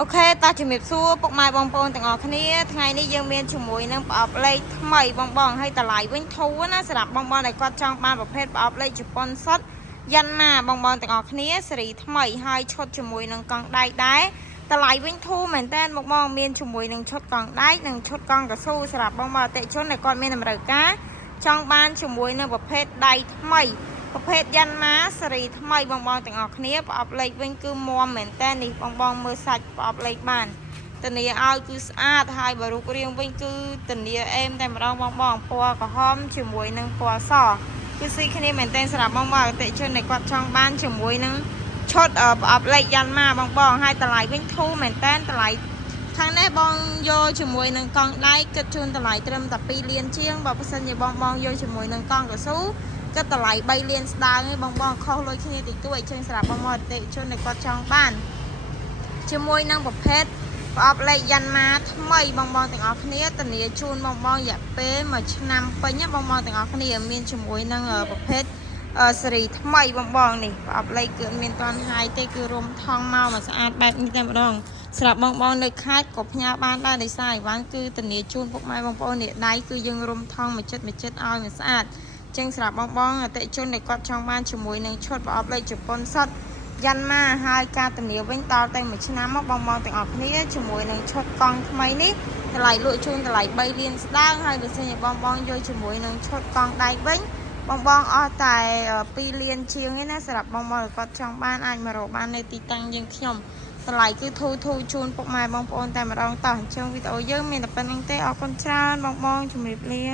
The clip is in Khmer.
អូខេតោះជំរាបសួរពុកម៉ែបងប្អូនទាំងអស់គ្នាថ្ងៃនេះយើងមានជាមួយនឹងប្រអប់លេខថ្មីបងហើយតម្លៃវិញធូរណាសម្រាប់បងដែលគាត់ចង់បានប្រភេទប្រអប់លេខជប៉ុនសុទ្ធយ៉ាន់ណាបងទាំងអស់គ្នាសេរីថ្មីហើយឈុតជាមួយនឹងកង់ដៃដែរតម្លៃវិញធូរមែនតើបងមានជាមួយនឹងឈុតកង់ដៃនិងឈុតកង់កស៊ូសម្រាប់បងអតិថិជនដែលគាត់មានតម្រូវការចង់បានជាមួយនឹងប្រភេទដៃថ្មីប្រភេទយ៉ាន់ម៉ាសេរីថ្មីបងទាំងអស់គ្នាប្រអប់លេខវិញគឺមាំមែនតើនេះបងមើលសាច់ប្រអប់លេខបានធានាឲ្យគឺស្អាតហើយបើរូបរាងវិញគឺធានាអេមតែម្ដងបងពណ៌ក្រហមជាមួយនឹងពណ៌សគឺស៊ីគ្នាមែនតើសម្រាប់បងអតិថិជនដែលគាត់ចង់បានជាមួយនឹងឈុតប្រអប់លេខយ៉ាន់ម៉ាបងហើយតម្លៃវិញធូរមែនតើតម្លៃខាងនេះបងយកជាមួយនឹងកង់ដៃគិតជូនតម្លៃត្រឹមតែ2លានជាងបើមិនសិនជាបងយកជាមួយនឹងកង់កស៊ូគិតតម្លៃ3លានស្ដើងឯងបងខុសលុយគ្នាតិចតួចអញ្ចឹងសម្រាប់បងអតិថិជនដែលគាត់ចង់បានជាមួយនឹងប្រភេទប្រអប់លេខយ៉ាន់ម៉ាថ្មីបងទាំងអស់គ្នាធានាជូនបងរយៈពេល1ឆ្នាំពេញបងទាំងអស់គ្នាមានជាមួយនឹងប្រភេទសេរីថ្មីបងនេះប្រអប់លេខគឺមានតាន់ហើយទេគឺរុំថងមកមកស្អាតបែបនេះតែម្ដងសម្រាប់បងនៅខេត្តក៏ផ្ញើបានដែរដោយសារអីវ៉ាន់គឺធានាជូនពុកម៉ែបងប្អូននេះដៃគឺយើងរុំថងមួយចិត្តឲ្យវាស្អាតចឹងសម្រាប់បងអតិថិជនដែលគាត់ចង់បានជាមួយនឹងឈុតប្រអប់លេខជប៉ុនសុទ្ធយ៉ាន់ម៉ាហើយការធានាវិញដល់តែ1ឆ្នាំមកបងទាំងអស់គ្នាជាមួយនឹងឈុតកង់ថ្មីនេះតម្លៃលក់ជូនតម្លៃ3លានស្ដើងហើយបើសិនជាបងយកជាមួយនឹងឈុតកង់ដៃវិញបងអស់តែ2លានជាងឯណាសម្រាប់បងគាត់ចង់បានអាចមករកបាននៅទីតាំងយើងខ្ញុំតម្លៃគឺធូរជូនពុកម៉ែបងប្អូនតែម្ដងតោះអញ្ចឹងវីដេអូយើងមានតែប៉ុណ្្នឹងទេអរគុណច្រើនបងជំរាបលា